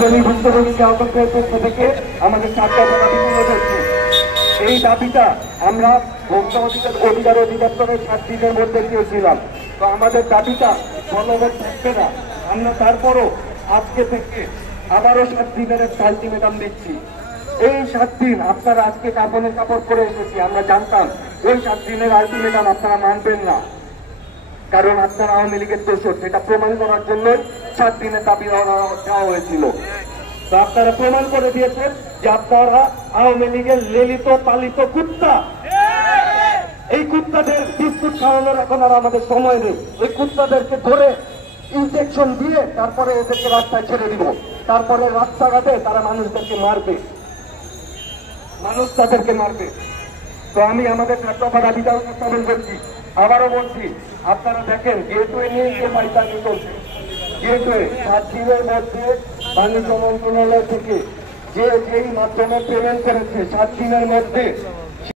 ভুক্তভোগীকে আহ্বানের পক্ষ থেকে আমাদের 4টা দাবি তুলে ধরছি। এই দাবিটা আমরা ভোক্তা অধিকার অধিদপ্তরের 7 দিনের মধ্যে দিয়েছিলাম। তো আমাদের দাবিটা বলবৎ থাকবে না। আমরা তারপরও আজকে থেকে আবারও 7 দিনের একটা আলটিমেটাম দিচ্ছি। এই 7 দিন আপনারা আজকে কাপড়ের কাপড় করে এসেছি, আমরা জানতাম ওই 7 দিনের আলটিমেটাম আপনারা মানবেন না, কারণ আপনারা আওয়ামী লীগের দোষর, সেটা প্রমাণ করার জন্য 7 দিনের দাবি দেওয়া হয়েছিল। তো আপনারা প্রমাণ করে দিয়েছেন যে আপনারা আওয়ামী লীগের লেলিত পালিত কুত্তা। এই কুত্তাদের বিস্কুট খাওয়ানোর এখন আর আমাদের সময় নেই। এই কুত্তাদেরকে ধরে ইনজেকশন দিয়ে তারপরে এদেরকে রাস্তায় ছেড়ে দিব, তারপরে রাস্তাঘাটে তারা মানুষদেরকে মারবে, মানুষ তাদেরকে মারবে। তো আমি আমাদের ছাত্রপা দাবিটা উত্থাপন করছি, আবারও বলছি, আপনারা দেখেন গেটওয়ে নিয়ে যে পাইতানি চলছে। গেটওয়ে 7 দিনের মধ্যে বাণিজ্য মন্ত্রণালয় থেকে যেই মাধ্যমে পেমেন্ট করেছে 7 দিনের মধ্যে